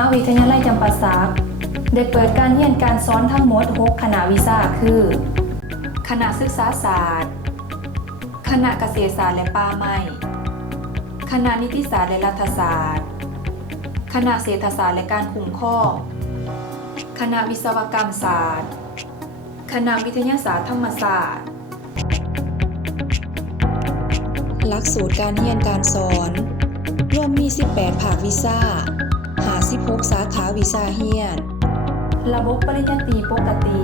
าวิทยาลัยจำปาสักได้เปิดการเรียนการสอนทั้งหมด6คณะวิชาคือคณะศึกษาศาสตร์คณะเกษตรศาสตร์และป่าไม้คณะนิติศาสตร์และรัฐศาสตร์คณะเศรษฐศาสตร์และการคุ้มครองคณะวิศวกรรมศาสตร์คณะวิทยาศาสตร์ธรรมศาสตร์หลักสูตรการเรียนการสอนรวมมี18ภาควิชา56สาขาวิชาเรียนระบบปริญญาตรีปกติ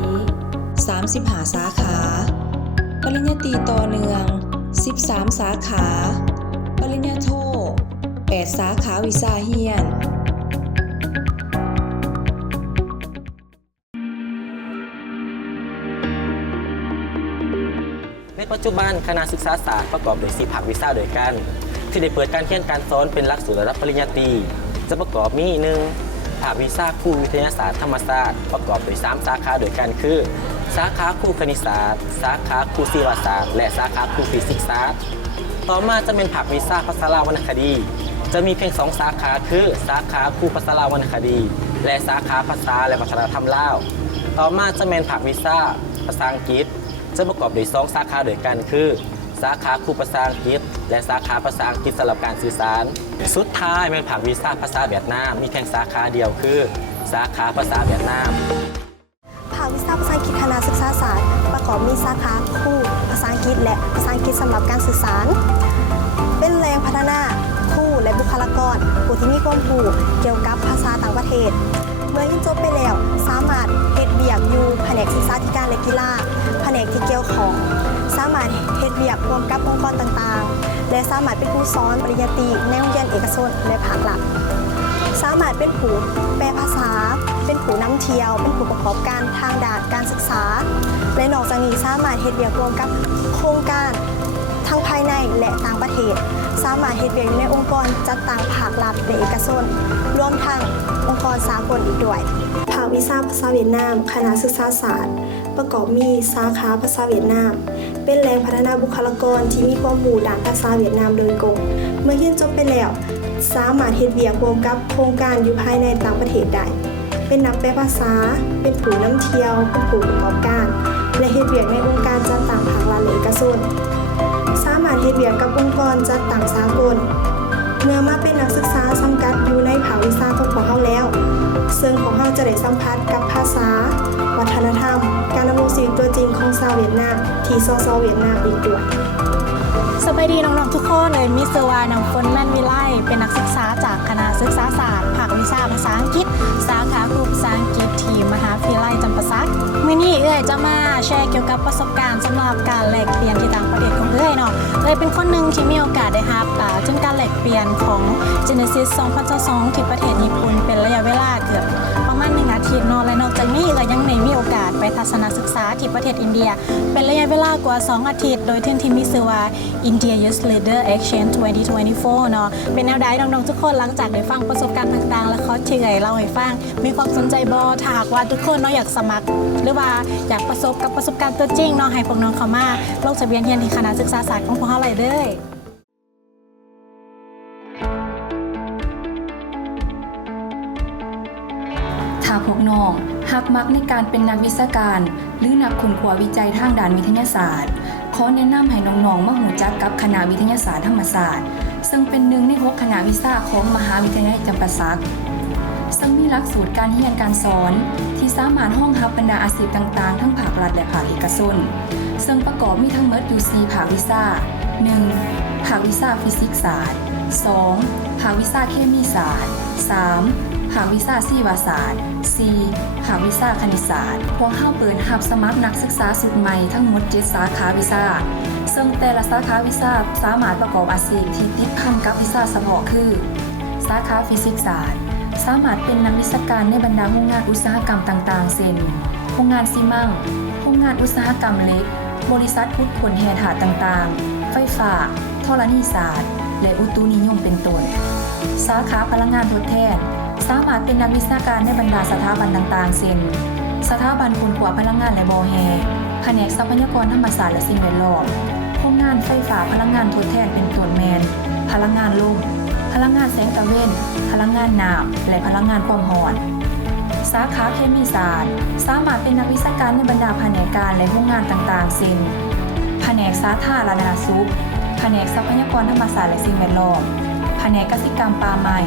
35สาขาปริญญาตรีต่อเนื่อง13สาขาปริญญาโท8สาขาวิชาเรียนในปัจจุบันคณะศึกษาศาสตร์ประกอบด้วย4ภาควิชาด้วยกันที่ได้เปิดการเรียนการสอนเป็นหลักสูตรระดับปริญญาตรีจะประกอบมี1ภาควิชาครูวิทยาศาสตร์ธรรมศาสตร์ประกอบด้วย3สาขาด้วยกันคือสาขาครูคณิตศาสตร์สาขาครูศิลปศาสตร์และสาขาครูฟิสิกส์ศาสตร์ต่อมาจะเป็นภาควิชาภาษาลาววรรณคดีจะมีเพียง2สาขาคือสาขาครูภาษาลาววรรณคดีและสาขาภาษาและวัฒนธรรมลาวต่อมาจะเป็นภาควิชาภาษาอังกฤษจะประกอบด้วย2สาขาด้วยกันคือสาขาครูภาษาอังกฤษและสาขาภาษาอังกฤษสำหรับการสื่อสารสุดท้ายเป็นภาควิชาภาษาเวียดนามมีเพียงสาขาเดียวคือสาขาภาษาเวียดนามภาควิชาภาษาอังกฤษคณะศึกษาศาสตร์ประกอบมีสาขาครูภาษาอังกฤษและภาษาอังกฤษสำหรับการสื่อสารเป็นแรงพัฒนาครูและบุคลากรผู้ที่มีความรู้เกี่ยวกับภาษาต่างประเทศเมื่อเรียนจบไปแล้วสามารถเฮ็ดเวียกอยู่แผนกศึกษาธิการและกีฬาแผนกที่เกี่ยวของสามารถเฮ็ดเวียกร่วมกับองค์กรต่างๆและสามารถเป็นผู้สอนปริญญาตรีในโรงเรียนเอกชนและภาครัฐสามารถเป็นผู้แปลภาษาเป็นผู้นำเที่ยวเป็นผู้ประกอบการทางด้านการศึกษาและนอกจากนี้สามารถเฮ็ดเวียกร่วมกับโครงการทั้งภายในและต่างประเทศสามารถเฮ็ดเวียกในองค์กรจัดตั้งภาครัฐและเอกชนรวมทั้งองค์กรสากลอีกด้วยภาควิชาภาษาเวียดนามคณะศึกษาศาสตร์ประกอบมีสาขาภาษาเวียดนามเป็นแหล่งพัฒนาบุคลากรที่มีความรู้ด้านภาษาเวียดนามโดยตรงเมื่อเรียนจบไปแล้วสามารถเฮ็ดเวียกร่วมกับโครงการอยู่ภายในต่างประเทศได้เป็นนักแปลภาษาเป็นผู้นำเที่ยวเป็นผู้ประกอบการและเฮ็ดเวียกในองค์การจัดตั้งภาครัฐและเอกชนสามารถเฮ็ดเวียกกับองค์กรจัดตั้งสากลเมื่อมาเป็นนักศึกษาสังกัดอยู่ในภาควิชาของเฮาแล้วซึ่งของเฮาจะได้สัมผัสกับภาษาวัฒนธรรมการดำรงชีวิตตัวจริงของชาวเวียดนามที่ซอเวียดนามอีกด้วยสบายดีน้องๆทุกคนเลยมิสเตอร์วาน้ำฝนแม่นวิไลเป็นนักศึกษาจากคณะศึกษาศาสตร์ภาควิชาภาษาอังกฤษสาขาครูภาษาอังกฤษที่มหาวิทยาลัยจำปาสักมื้อนี้จะมาแชร์เกี่ยวกับประสบการณ์สำหรับการแลกเปลี่ยนที่ต่างประเทศของเนาะเป็นคนหนึ่งที่มีโอกาสได้รับถึงการแลกเปลี่ยนของ Genesis 2022ที่ประเทศญี่ปุ่นเป็นระยะเวลาเกือบประมาณ1 อาทิตย์เนาะและนอกจากนี้ยังได้มีโอกาสไปทัศนศึกษาที่ประเทศอินเดียเป็นระยะเวลากว่า2 อาทิตย์โดยที่มีชื่อว่า India Youth Leader Exchange 2024 เนาะเป็นแนวใดน้องๆทุกคนหลังจากได้ฟังประสบการณ์ต่างๆแล้วเขาเฉยเล่าให้ฟังมีความสนใจบ่ถ้าหากว่าทุกคนเนาะอยากสมัครหรือว่าอยากประสบการณ์ตัวจริงเนาะให้พวกน้องเข้ามาลงทะเบียนเรียนที่คณะศึกษาศาสตร์ของพวกเราเลยเด้อถ้าพวกน้องหักมักในการเป็นนักวิชาการหรือนักค้นคว้าวิจัยทางด้านวิทยาศาสตร์ขอแนะนำให้น้องๆมารู้จักกับคณะวิทยาศาสตร์ธรรมศาสตร์ซึ่งเป็นหนึ่งใน6คณะวิชาของมหาวิทยาลัยจำปาสักซึ่งมีหลักสูตรการเรียนการสอนที่สามารถรองรับบรรดาอาชีพต่างๆทั้งภาครัฐและภาคเอกชนซึ่งประกอบมีทั้งหมดอยู่4ภาควิชา 1. ภาควิชาฟิสิกส์ศาสตร์ 2. ภาควิชาเคมีศาสตร์ 3. ภาควิชาชีวศาสตร์ 4. ภาควิชาคณิตศาสตร์พวกเราเปิดรับสมัครนักศึกษาสุดใหม่ทั้งหมด7สาขาวิชาซึ่งแต่ละสาขาวิชาสามารถประกอบอาชีพที่ติดพันกับวิชาเฉพาะคือสาขาฟิสิกส์ศาสตร์สามารถเป็นนักวิชาการในบรรดาโรงงานอุตสาหกรรมต่างๆเช่นโรงงานซีเมนต์โรงงานอุตสาหกรรมเหล็กบริษัทขุดขนแร่ธาตุต่างๆไฟฟ้าธรณีศาสตร์และอุตุนิยมเป็นต้นสาขาพลังงานทดแทนสามารถเป็นนักวิชาการในบรรดาสถาบันต่างๆเช่นสถาบันค้นคว้าพลังงานและบ่อแฮแผนกทรัพยากรธรรมศาสตร์และสิ่งแวดล้อมโรงงานไฟฟ้าพลังงานทดแทนเป็นต้นแมนพลังงานลมพ ลังงานแสงตะเวนพลังงานน้ำและพลังงานความร้อนสาขาเคมีศาสตร์สามารถเป็นนักวิชาการในบรรดาแผนกการและโรงงานต่างๆเช่นแผนกสาธารณสุขแผนกทรัพยากรธรรมศาสตร์และสิ่งแวดล้อมแผนกเกษตรกรรมป่าไม้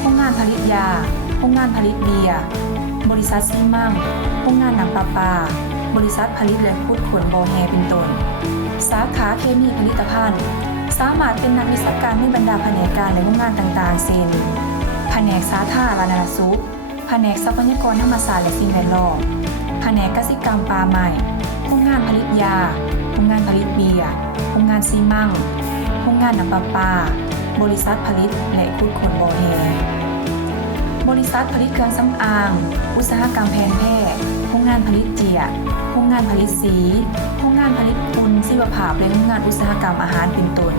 โรงงานผลิตยาโรงงานผลิตเบียร์บริษัทซีมั่งโรงงานน้ำประปาบริษัทผลิตและขุดขนบ่อแฮเป็นต้นสาขาเคมีผลิตภัณฑ์สามารถเป็นนักวิชาการในบรรดาแผนกการและโรงงานต่างๆเช่นแผนกสาธารณสุขแผนกทรัพยากรธรรมศาสตร์และสิ่งแวดล้อมแผนกเกษตรกรรมป่าไม้โรงงานผลิตยาโรงงานผลิตเบียร์โรงงานซีมั่งโรงงานน้ำประปาบริษัทผลิตและขุดขนบ่อแฮบริษัทผลิตเครื่องสำอางอุตสาหกรรมแพนแพทย์โรงงานผลิตเจียโรงงานผลิตสีโรงงานผลิตปูนชีวภาพและโรงงานอุตสาหกรรมอาหารเป็นต้น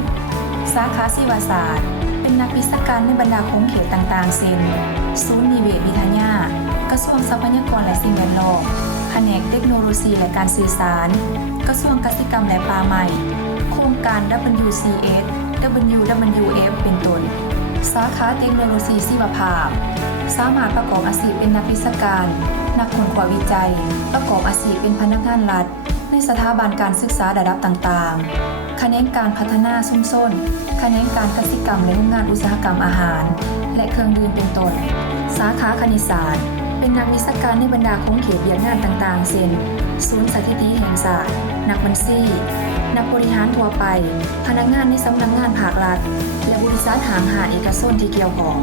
สาขาชีวศาสตร์เป็นนักวิชาการในบรรดาโครงเขตต่างๆเช่นศูนย์นิเวศวิทยากระทรวงทรัพยากรและสิ่งแวดล้อมแผนกเทคโนโลยีและการสื่อสารกระทรวงเกษตรกรรมและป่าไม้โครงการ WCS WWF เป็นต้นสาขาเทคโนโลยีชีวภาพสามารถประกอบอาชีพเป็นนักวิชาการนักค้นคว้าวิจัยประกอบอาชีพเป็นพนักงานรัฐในสถาบันการศึกษาระดับต่างๆแขนงการพัฒนาชุมชนแขนงการเกษตรกรรมและโรงงานอุตสาหกรรมอาหารและเครื่องดื่มเป็นต้นสาขาคณิตศาสตร์เป็นนักวิชาการในบรรดาโครงเขตเวียกงานต่างๆเช่นศูนย์สถิติแห่งศาสตร์นักบัญชีนักบริหารทั่วไปพนักงานในสำนักงานภาครัฐและบริษัทหางหาเอกชนที่เกี่ยวข้อง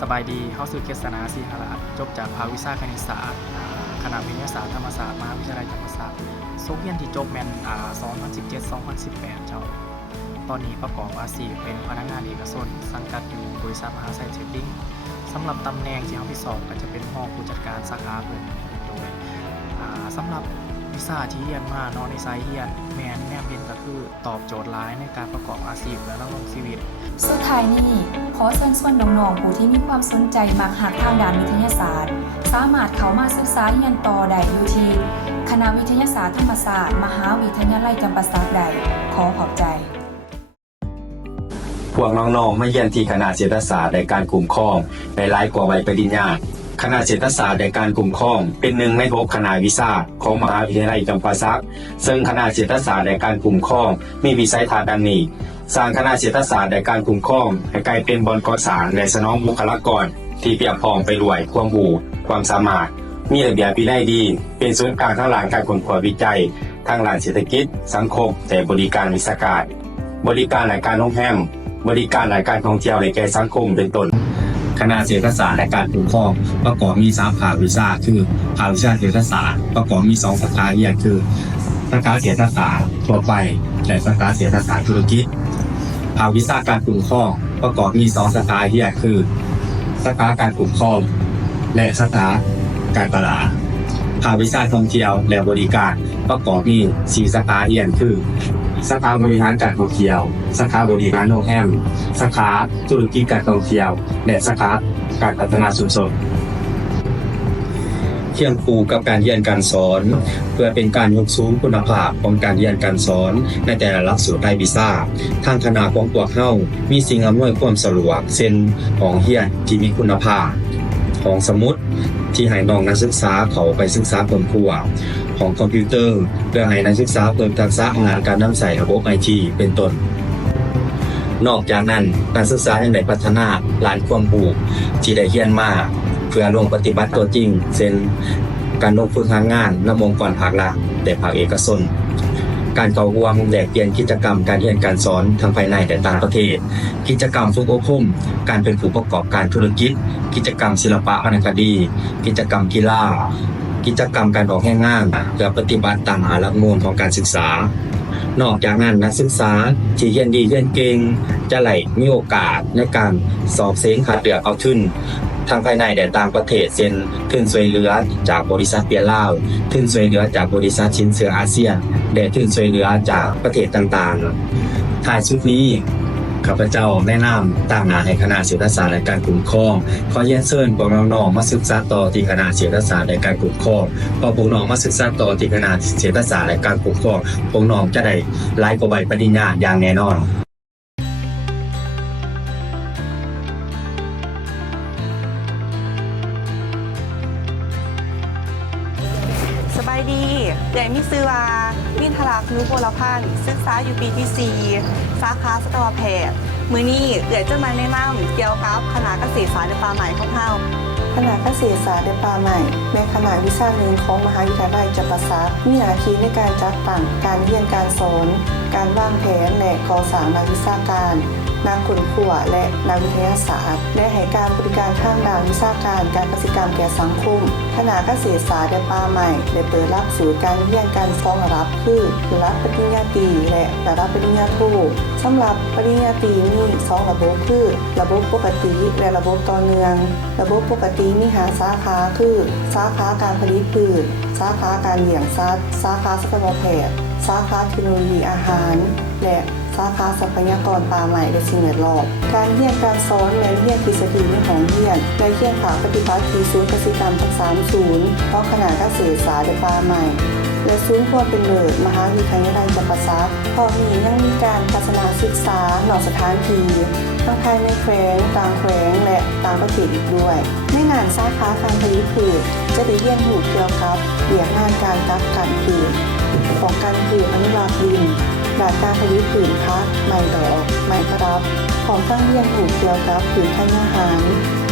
สบายดีเข้าสู่เกษณาศรีหราชจบจากภาควิชาคณิตศาสตร์คณะวิทยาศาสตร์ธรรมศาสตร์มหาวิทยาลัยธรรมศาสตร์โซเฮียนที่จบแมน2017-2018 เจ้าตอนนี้ประกอบอาชีพเป็นพนักงานเอกชนสังกัดอยู่บริษัทมหาไซเทรดดิ้งสำหรับตำแหน่งที่เขาที่สอบก็จะเป็นห้องผู้จัดการสาขาเพิ่นโดยสำหรับวิชาที่เรียนมานอนในไซเฮียนแมนแนบเห็นก็คือตอบโจทย์หลายในการประกอบอาชีพและดำรงชีวิต สุดท้ายนี้ขอเชิญชวนน้องๆผู้ที่มีความสนใจมักหักทางด้านวิทยาศาสตร์สามารถเข้ามาศึกษาเรียนต่อได้อยู่ที่คณะวิทยาศาสตร์ธรรมศาสตร์มหาวิทยาลัยจำปาสักใดขอขอบใจพวกน้องๆมาเรียนที่คณะเศรษฐศาสตร์ในการกลุ่มครองในหลายกว่าวัยปริญญาคณะเศรษฐศาสตร์ในการกลุ่มครองเป็นหนึ่งใน6คณะวิชาของมหาวิทยาลัยจำปาสักซึ่งคณะเศรษฐศาสตร์ในการกลุ่มครองมีวิสัยทัศน์ดังนี้สร้างคณะเศรษฐศาสตร์ในการกลุ่มครองให้กลายเป็นบอนก่อสร้างและสนองบุคลากรที่เพียบพร้อมไปด้วยความรู้ความสามารถมีระเบียบวินัยดีเป็นศูนย์กลางทั้งหลังการค้นคว้าวิจัยทั้งด้านเศรษฐกิจสังคมและบริการวิชาการบริการรายการโรงแรมบริการรายการท่องเที่ยวและแก่สังคมเป็นต้นคณะเศรษฐศาสตร์และการปกครองประกอบมี3ภาควิชาคือภาควิชาเศรษฐศาสตร์ประกอบมี2สาขาเรียนคือสาขาเศรษฐศาสตร์ทั่วไปและสาขาเศรษฐศาสตร์ธุรกิจภาควิชาการปกครองประกอบมี2สาขาเรียนคือสาขาการปกครองและสาขาการตลาดภาควิชาท่องเที่ยวและบริการประกอบมี4สาขาเรียนคือสาขาบริหารการท่องเที่ยวสาขาบริหารโรงแรมสาขาธุรกิจการท่องเที่ยวและสาขาการพัฒนาชุมชนเคียงคู่กับการเรียนการสอนเพื่อเป็นการยกสูงคุณภาพของการเรียนการสอนในแต่ละหลักสูตรรายวิชาทางคณะของพวกเฮามีสิ่งอำนวยความสะดวกเช่นห้องเรียนที่มีคุณภาพห้องสมุดที่ให้น้องนักศึกษาเข้าไปศึกษาเพิ่มพูนของคอมพิวเตอร์เพื่อให้นักศึกษาเพิ่มทักษะงานการนำใช้ระบบ IT เป็นต้นนอกจากนั้นการศึกษายังได้พัฒนาหลายความรู้ที่ได้เรียนมาเพื่อลงปฏิบัติตัวจริงเช่นการลงฝึกงานนำองค์กรภาครัฐและภาคเอกชนการเข้าร่วมแลกเปลี่ยนกิจกรรมการเรียนการสอนทั้งภายในและต่างประเทศกิจกรรมฝึกอบรมการเป็นผู้ประกอบการธุรกิจกิจกรรมศิลปะวรรณคดีกิจกรรมกีฬากิจกรรมการออกแห่งงานเพื่อปฏิบัติตามหลักมวลของการศึกษานอกจากนั้นนักศึกษาที่เรียนดีเรียนเก่งจะไหลมีโอกาสในการสอบเซ้งคัดเลือกเอาทุนทางภายในและต่างประเทศเช่นทุนช่วยเหลือจากบริษัทเปียลาวทุนช่วยเหลือจากบริษัทชินเสืออาเซียนและทุนช่วยเหลือจากประเทศต่างๆท้ายสุดนี้ ข้าพเจ้าแนะนำตั้งหนาให้คณะเศรษฐศาสตร์และการคุ้มครองขอเรียนเชิญพวกน้องๆมาศึกษาต่อที่คณะเศรษฐศาสตร์และการคุ้มครองพอพวกน้องมาศึกษาต่อที่คณะเศรษฐศาสตร์และการคุ้มครองพวกน้องจะได้หลายกว่าใบปริญญาอย่างแน่นอน สบายดีเดี๋ยวมีซื้อว่าวินทลักษ์นุโพลพันธ์ศึกษาอยู่ปีที่ 4 สาขาสัตวแพทย์มื้อนี้เดี๋ยวจะมาแนะนำเกี่ยวกับคณะเกษตรศาสตร์และป่าไม้ของเฮา คณะเกษตรศาสตร์และป่าไม้ในคณะวิชาหนึ่งของมหาวิทยาลัยจำปาสักมีหน้าที่ในการจัดตั้งการเรียนการสอนการวางแผนและก่อสร้างนักวิชาการนักค้นคว้าและนักวิทยาศาสตร์และให้การบริการทางด้านวิชาการการเกษตรกรรมแก่สังคมคณะเกษตรศาสตร์และป่าไม้ได้เปิดหลักสูตรการเรียนการสอนระดับคือระดับปริญญาตรีและระดับปริญญาโทสำหรับปริญญาตรีมี2ระบบคือระบบปกติและระบบต่อเนื่องระบบปกติมี5สาขาคือสาขาการผลิตพืชสาขาการเลี้ยงสัตว์สาขาสัตวแพทย์สาขาเทคโนโลยีอาหารและสาขาทรัพยากรป่าไม้และสิ่งแวดล้อมการเรียนการสอนและเรียนทฤษฎีในห้องเรียนและเรียนภาคปฏิบัติที่ศูนย์เกษตรกรรมทั้ง3ศูนย์ของคณะเกษตรศาสตร์และป่าไม้และศูนย์ความเป็นเลิศมหาวิทยาลัยจำปาสักพร้อมนี้ยังมีการทัศนศึกษานอกสถานที่ทั้งภายในแขวงต่างแขวงและต่างประเทศอีกด้วยในงานสาขาการผลิตพืชจะได้เรียนรู้เกี่ยวกับเรื่องงานการกักกันพืชป้องกันพืชอนุรักษ์ดินด้านการผลิตผืนพักไม้ดอกไม้ประดับของตั้งเรียนผูกเกี่ยวกับผืนทางอาหาร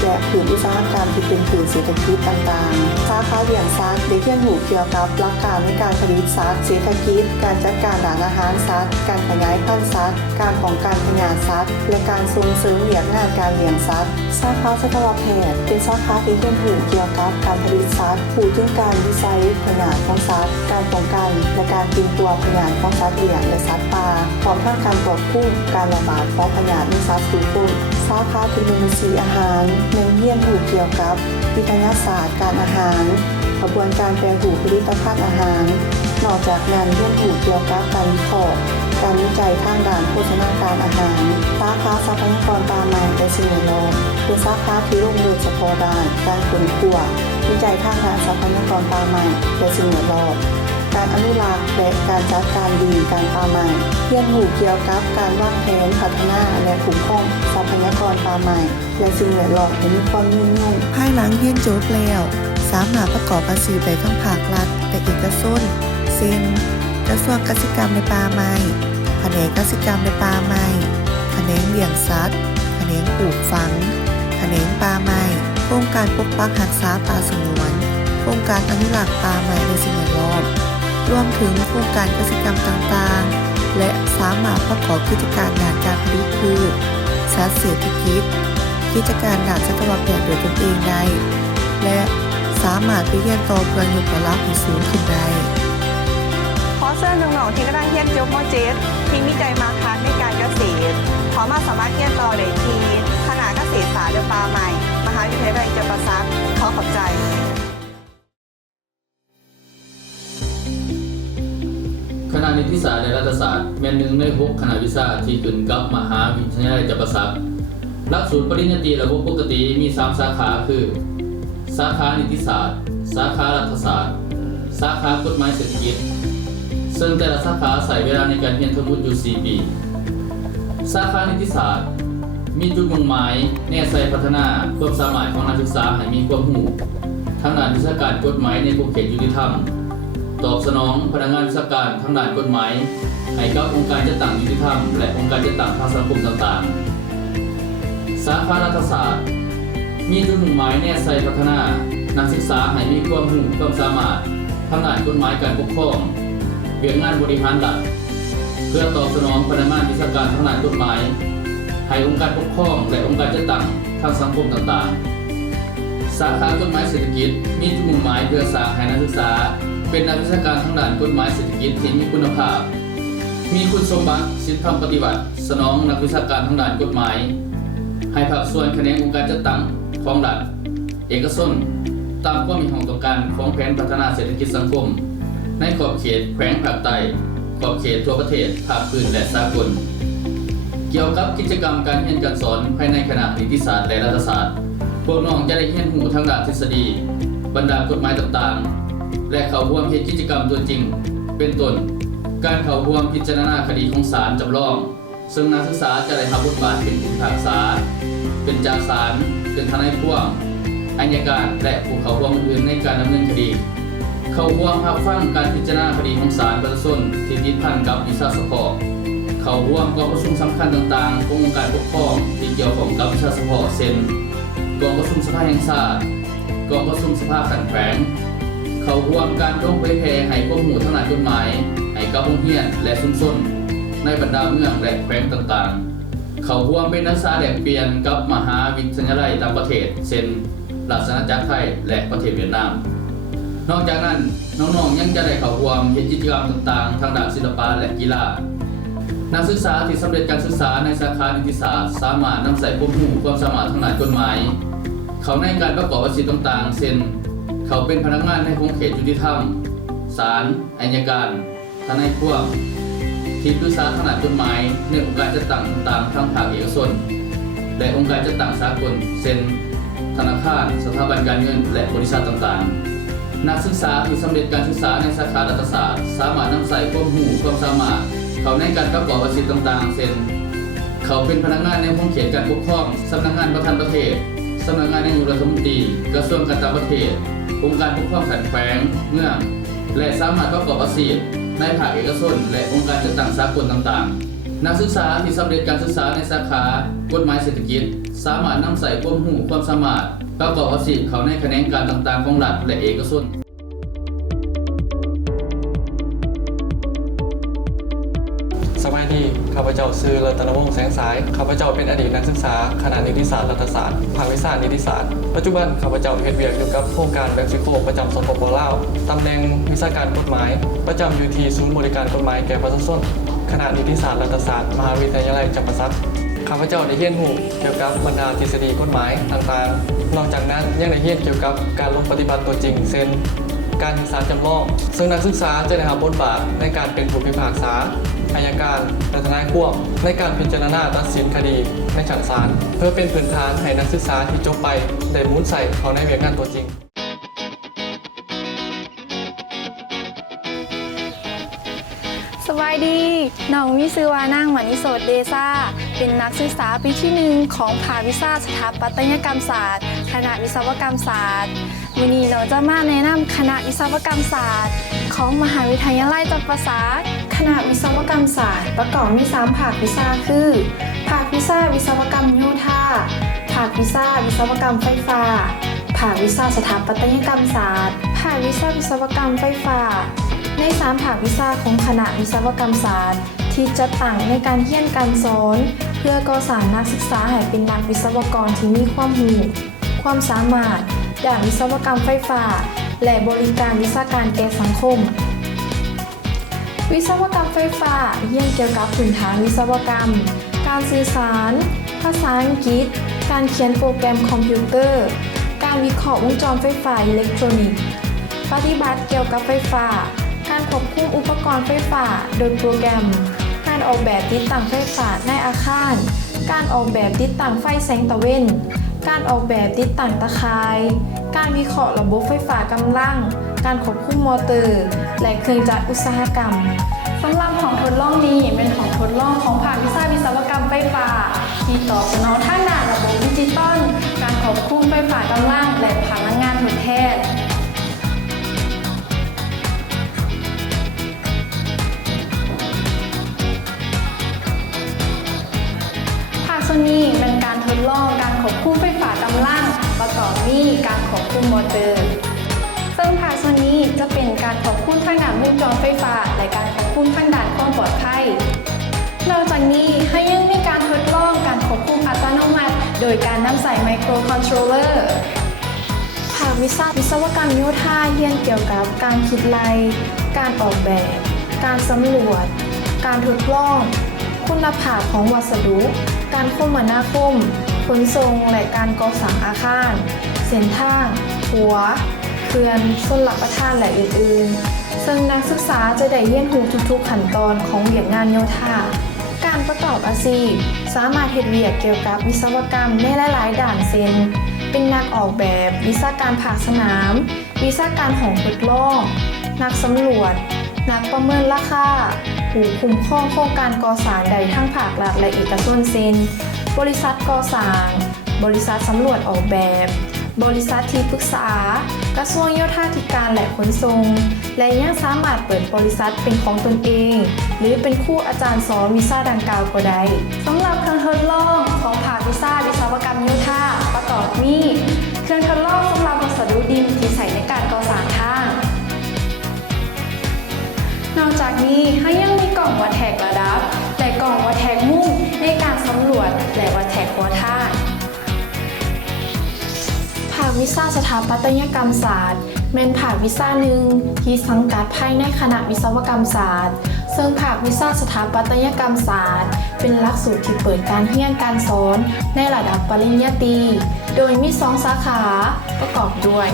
และผืนอุตสาหกรรมที่เป็นผืนเศรษฐกิจต่างๆสาขาเลี้ยงสัตว์ได้เรียนรู้เกี่ยวกับหลักการในการผลิตสัตว์เศรษฐกิจการจัดการร้านอาหารสัตว์การขยายพันธุ์สัตว์การป้องกันพยาธิสัตว์และการส่งเสริมเลี้ยงงานการเลี้ยงสัตว์สาขาสัตวแพทย์เป็นสาขาที่เรียนรู้เกี่ยวกับการผลิตสัตว์พูดถึงการวิจัยพยาธิของสัตว์การป้องกันและการตีตัวพยาธิของสัตว์เลี้ยงและสัตว์ป่าพร้อมทั้งการควบคุมการระบาดของพยาธิในสัตว์สูงสุดสาขาเทคโนโลยีอาหารเน้นเรียนรู้เกี่ยวกับวิทยาศาสตร์การอาหารกระบวนการแปรรูปผลิตภัณฑ์อาหารนอกจากนั้นเรียนรู้เกี่ยวกับการวิเคราะห์การวิจัยทางด้านโภชนาการอาหารสาขาทรัพยากรป่าไม้และสิ่งแวดล้อมเป็นสาขาที่ลงลึกเฉพาะด้านการค้นคว้าวิจัยทางด้านทรัพยากรป่าไม้และสิ่งแวดล้อมการอนุรักษ์และการจัดการดินการป่าไม้เรียนรู้เกี่ยวกับการวางแผนพัฒนาและคุ้มครองทรัพยากรป่าไม้และสิ่งแวดล้อมให้มีความยืนยงภายหลังเรียนจบแล้วสามารถประกอบอาชีพได้ทั้งภาครัฐและเอกชนเช่นกระทรวงเกษตรกรรมในป่าไม้แผนกเกษตรกรรมในป่าไม้แผนกเลี้ยงสัตว์แผนกปลูกฝังแผนกป่าไม้โครงการปกปักรักษาป่าสงวนโครงการอนุรักษ์ป่าไม้และสิ่งแวดล้อมรวมถึงโครงการเกษตรกรรมต่างๆและสามารถประกอบกิจการด้านการผลิตพืชสัตว์เศรษฐกิจกิจการด้านสัตวแพทย์โดยตนเองได้และสามารถไปเรียนต่อเพื่อยกระดับให้สูงขึ้นได้ ขอเชิญน้องๆที่กำลังเรียนจบม .7 ที่มีใจมาทางในการเกษตรขอมาสามารถเรียนต่อได้ที่คณะเกษตรศาสตร์และป่าไม้มหาวิทยาลัยจำปาสักขอขอบใจ คณะนิติศาสตร์และรัฐศาสตร์เป็นหนึ่งใน6คณะวิชาที่ขึ้นกับมหาวิทยาลัยจำปาสักหลักสูตรปริญญาตรีระบบปกติมี3สาขาคือสาขานิติศาสตร์สาขารัฐศาสตร์สาขากฎหมายเศรษฐกิจซึ่งแต่ละสาขาใช้เวลาในการเรียนทั้งหมดอยู่4ปีสาขานิติศาสตร์มีจุดมุ่งหมายแนวใส่พัฒนาความสามารถของนักศึกษาให้มีความรู้ทางด้านวิชาการกฎหมายในขอบเขตยุติธรรมตอบสนองพนักงานวิชาการทางด้านกฎหมายให้กับองค์การจัดตั้งยุติธรรมและองค์การจัดตั้งทางสังคมต่างๆสาขารัฐศาสตร์มีจุดมุ่งหมายแนวใส่พัฒนานักศึกษาให้มีความรู้ความสามารถทางด้านกฎหมายการปกครองเรื่องงานบริหารรัฐเพื่อตอบสนองพนักงานวิชาการทางด้านกฎหมายให้องค์การปกครองและองค์การจัดตั้งทางสังคมต่างๆสาขากฎหมายเศรษฐกิจมีจุดมุ่งหมายเพื่อสร้างให้นักศึกษาเป็นนักวิชาการทางด้านกฎหมายเศรษฐกิจที่มีคุณภาพมีคุณสมบัติศีลธรรมปฏิบัติสนองนักวิชาการทางด้านกฎหมายให้ภาคส่วนแขนงองค์การจัดตั้งของรัฐเอกชนตามความมีความต้องการของแผนพัฒนาเศรษฐกิจสังคมในขอบเขตแขวงภาคใต้ขอบเขตทั่วประเทศภาคพื้นและสากล เกี่ยวกับกิจกรรมการเรียนการสอนภายในคณะนิติศาสตร์และรัฐศาสตร์พวกน้องจะได้เรียนรู้ทางด้านทฤษฎีบรรดากฎหมายต่างๆและเข้าร่วมเฮ็ดกิจกรรมตัวจริงเป็นต้นการเข้าร่วมพิจารณาคดีของศาลจำลองซึ่งนักศึกษาจะได้รับบทบาทเป็นผู้พิพากษาเป็นจ่าศาลเป็นทนายพ่วงอัยการและผู้เข้าร่วมอื่นๆในการดำเนินคดีเข้าร่วมรับฟังการพิจารณาคดีของศาลประชาชนที่ติดพันกับวิชาเฉพาะเข้าร่วมกองประชุมสำคัญต่างๆขององค์การปกครองที่เกี่ยวข้องกับวิชาเฉพาะเช่นกองประชุมสภาแห่งชาติกองประชุมสภาขันแขวงเข้าร่วมการลงเผยแพร่ให้ข้อมูลทางด้านกฎหมายให้กับโรงเรียนและชุมชนในบรรดาเมืองและแขวงต่างๆเข้าร่วมเป็นนักศึกษาแลกเปลี่ยนกับมหาวิทยาลัยต่างประเทศเช่นราชอาณาจักรไทยและประเทศเวียดนามนอกจากนั้นน้องๆยังจะได้เข้าร่วมเฮ็ดกิจกรรมต่างๆทางด้านศิลปะและกีฬานักศึกษาที่สำเร็จการศึกษาในสาขานิติศาสตร์สามารถนำใส่ความรู้ความสามารถทางด้านกฎหมายเขาในการประกอบอาชีพต่างๆเช่นเขาเป็นพนักงานในของเขตยุติธรรมศาลอัยการทนายพ่วงที่ปรึกษาทางด้านกฎหมายในองค์การจัดตั้งต่างๆทางภาคเอกชนและองค์การจัดตั้งสากลเช่นธนาคารสถาบันการเงินและบริษัทต่างๆนักศึกษาที่สำเร็จการศึกษาในสาขารัฐศาสตร์สามารถนำใส่ความรู้ความสามารถเขาในการประกอบอาชีพต่างๆเช่นเขาเป็นพนักงานในของเขตการปกครองสำนักงานประธานประเทศสำนักงานนายกรัฐมนตรีกระทรวงการต่างประเทศองค์การปกครองขันแขวงเมืองและสามารถประกอบอาชีพในภาคเอกชนและองค์การจัดตั้งสากลต่างๆนักศึกษาที่สำเร็จการศึกษาในสาขากฎหมายเศรษฐกิจสามารถนำใส่ความรู้ความสามารถประกอบอาชีพเขาในแขนงการต่างๆของรัฐและเอกชนสวัสดีข้าพเจ้าชื่อรัตนวงศ์แสงสายข้าพเจ้าเป็นอดีตนักศึกษาคณะนิติศาสตร์รัฐศาสตร์ภาควิชานิติศาสตร์ปัจจุบันข้าพเจ้าเฮ็ดเวียกอยู่กับโครงการแบบซิโคประจำสปป.ลาวตำแหน่งวิชาการกฎหมายประจำอยู่ที่ศูนย์บริการกฎหมายแก่ประชาชนคณะนิติศาสตร์รัฐศาสตร์มหาวิทยาลัยจำปาสักข้าพเจ้าได้เรียนรู้เกี่ยวกับบรรดาทฤษฎีกฎหมายต่างๆนอกจากนั้นยังได้เรียนเกี่ยวกับการลงปฏิบัติตัวจริงเช่นการศาลจำลองซึ่งนักศึกษาจะได้รับบทบาทในการเป็นผู้พิพากษาอัยการและทนายควบในการพิจารณาตัดสินคดีในชั้นศาลเพื่อเป็นพื้นฐานให้นักศึกษาที่จบไปได้หมุนใส่เขาในเวียกงานตัวจริงสวัสดีน้องวิศวานางหมานิโสดเดซ่าเป็นนักศึกษาปีที่1ของภาควิชาสถาปัตยกรรมศาสตร์คณะวิศวกรรมศาสตร์วันนี้เราจะมาแนะนำคณะวิศวกรรมศาสตร์ของมหาวิทยาลัยจำปาสักคณะวิศวกรรมศาสตร์ประกอบมี3ภาควิชาคือภาควิชาวิศวกรรมโยธาภาควิชาวิศวกรรมไฟฟ้าภาควิชาสถาปัตยกรรมศาสตร์ภาควิชาวิศวกรรมไฟฟ้าใน3ภาควิชาของคณะวิศวกรรมศาสตร์ที่จัดตั้งในการเรียนการสอนเพื่อก่อสร้างนักศึกษาให้เป็นนักวิศวกรที่มีความรู้ความสามารถด้านวิศวกรรมไฟฟ้าและบริการวิชาการแก่สังคมวิศวกรรมไฟฟ้าเรียนเกี่ยวกับพื้นฐานวิศวกรรมการสื่อสารภาษาอังกฤษการเขียนโปรแกรมคอมพิวเตอร์การวิเคราะห์วงจรไฟฟ้าอิเล็กทรอนิกส์ปฏิบัติเกี่ยวกับไฟฟ้าการควบคุมอุปกรณ์ไฟฟ้าโดยโปรแกรมการออกแบบติดตั้งไฟฟ้าในอาคารการออกแบบติดตั้งไฟแสงตะเวนการออกแบบติดตั้งตะข่ายการวิเคราะห์ระบบไฟฟ้ากำลังการควบคุมมอเตอร์และเครื่องจักรอุตสาหกรรมสำหรับของทดลองนี้เป็นของทดลองของภาควิชาวิศวกรรมไฟฟ้าที่ตอบสนองทางด้านระบบดิจิตอลการควบคุมไฟฟ้ากำลังและพลังงานทดแทนส่วนนี้เป็นการทดลองการควบคุมไฟฟ้ากำลังประกอบมีการควบคุมมอเตอร์ซึ่งภาคส่วนนี้จะเป็นการควบคุมทางด้านวงจรไฟฟ้าและการควบคุมทางด้านความปลอดภัยนอกจากนี้ให้ยังมีการทดลองการควบคุมอัตโนมัติโดยการนำใส่ไมโครคอนโทรลเลอร์ภาควิชาวิศวกรรมโยธาเรียนเกี่ยวกับการคิดไล่การออกแบบการสำรวจการทดลองคุณภาพของวัสดุการคมนาคมขนส่งและการก่อสร้างอาคารเส้นทางหัวเขื่อนชลประทานและอื่นๆซึ่งนักศึกษาจะได้เรียนรู้ทุกๆขั้นตอนของเวียกงานโยธาการ ประกอบอาชีพสามารถเฮ็ดเวียกเกี่ยวกับวิศวกรรมในหลายๆด่านเช่นเป็นนักออกแบบวิชาการภาคสนามวิชาการของทดลองนักสำรวจนักประเมินราคาผู้คุ้มครองโครงการก่อสร้างใดทั้งภาครัฐและเอกชนเช่นบริษัทก่อสร้างบริษัทสำรวจออกแบบบริษัทที่ปรึกษากระทรวงโยธาธิการและขนส่งและยังสามารถเปิดบริษัทเป็นของตนเองหรือเป็นครูอาจารย์สอนวิชาดังกล่าวก็ได้สำหรับเครื่องทดลองของภาควิชาวิศวกรรมโยธาประกอบมีเครื่องทดลองสำหรับวัสดุดินที่ใช้ในการก่อสร้างทางนอกจากนี้เขายังมีกล่องวัดแทกระดับและกล่องวัดแทกมุ่งในการสำรวจและวัดแทกหัวท่าภาควิชาสถาปัตยกรรมศาสตร์แม่นภาควิชาหนึ่งที่สังกัดภายในคณะวิศวกรรมศาสตร์ซึ่งภาควิชาสถาปัตยกรรมศาสตร์เป็นหลักสูตรที่เปิดการเรียนการสอนในระดับปริญญาตรีโดยมี2สาขาประกอบด้วย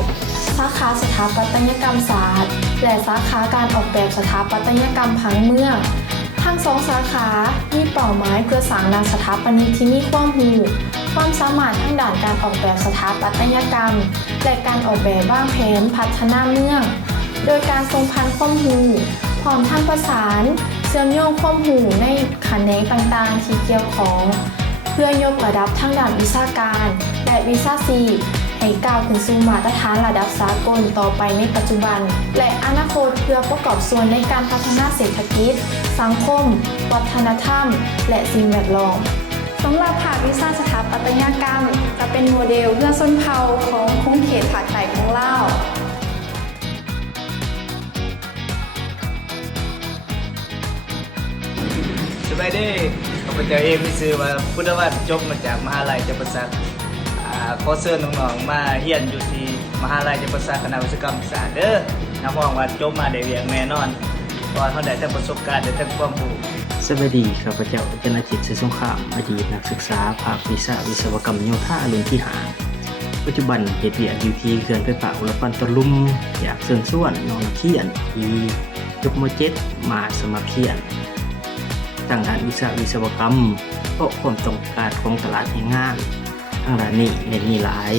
สาขาสถาปัตยกรรมศาสตร์และสาขาการออกแบบสถาปัตยกรรมผังเมืองทั้ง2สาขามีเป้าหมายเพื่อสร้างนักสถาปนิกที่มีความรู้ความสามารถทางด้านการออกแบบสถาปัตยกรรมและการออกแบบวางแผนพัฒนาเมืองโดยการทรงพันความรู้พร้อมทั้งประสานเชื่อมโยงความรู้ในแขนงต่างๆที่เกี่ยวข้องเพื่อยกระดับทางด้านวิชาการและวิชาชีพให้ก้าวขึ้นสู่มาตรฐานระดับสากลต่อไปในปัจจุบันและอนาคตเพื่อประกอบส่วนในการพัฒนาเศรษฐกิจสังคมวัฒนธรรมและสิ่งแวดล้อมสำหรับภาควิชาสถาปัตยกรรมจะเป็นโมเดลเพื่อชนเผ่าของคงเขตภาคใต้ของลาว สบายดีข้าพเจ้าเองมีชื่อว่าพุทธวัฒน์จบมาจากมหาลัยจำปาสักขอเชิญน้องๆมาเรียนอยู่ที่มหาลัยจำปาสักคณะวิศวกรรมศาสตร์เด้อน้ำมองว่าจบมาได้เรียนแน่นอนเพราะเขาได้ทั้งประสบการณ์ได้ทั้งความรู้ สวัสดีข้าพเจ้าจนาจิตเสือสงครามอดีตนักศึกษาภาควิชาวิศวกรรมโยธารุ่นที่5ปัจจุบันเฮ็ดเวียกอยู่ที่เขื่อนไฟฟ้าอุลปันตะลุมอยากเชิญชวนน้องนักเรียนที่จบม .7 มาสมัครเรียนทางด้านวิชาวิศวกรรมเพราะความต้องการของตลาดแรงงานทางด้านนี้มีหลาย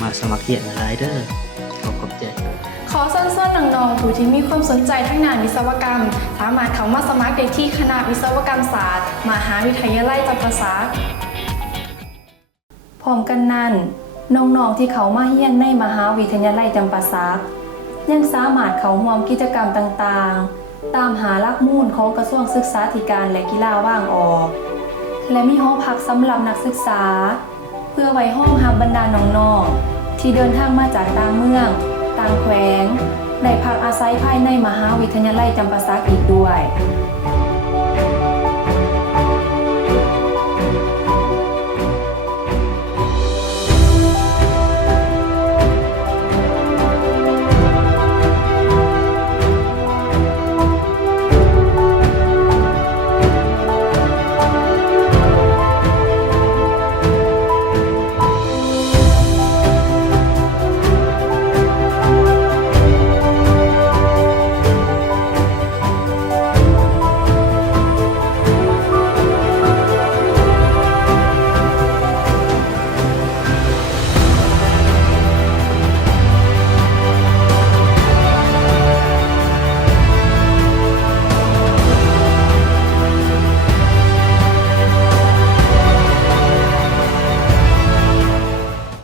มาสมัครเรียนหลายเด้อขอบใจขอสั้นๆน้องๆผู้ที่มีความสนใจทางด้านวิศวกรรมสามารถเข้ามาสมัครได้ที่คณะวิศวกรรมศาสตร์มหาวิทยาลัยจำปาสักพร้อมกันนั้นน้องๆที่เขามาเรียนในมหาวิทยาลัยจำปาสักยังสามารถเข้าร่วมกิจกรรมต่างๆตามหาหลักมูลของกระทรวงศึกษาธิการและกีฬาว่างออกและมีห้องพักสำหรับนักศึกษาเพื่อไว้ห้องรับบรรดาน้องๆที่เดินทางมาจากต่างเมืองต่างแขวงได้พักอาศัยภายในมหาวิทยาลัยจำปาสักอีกด้วย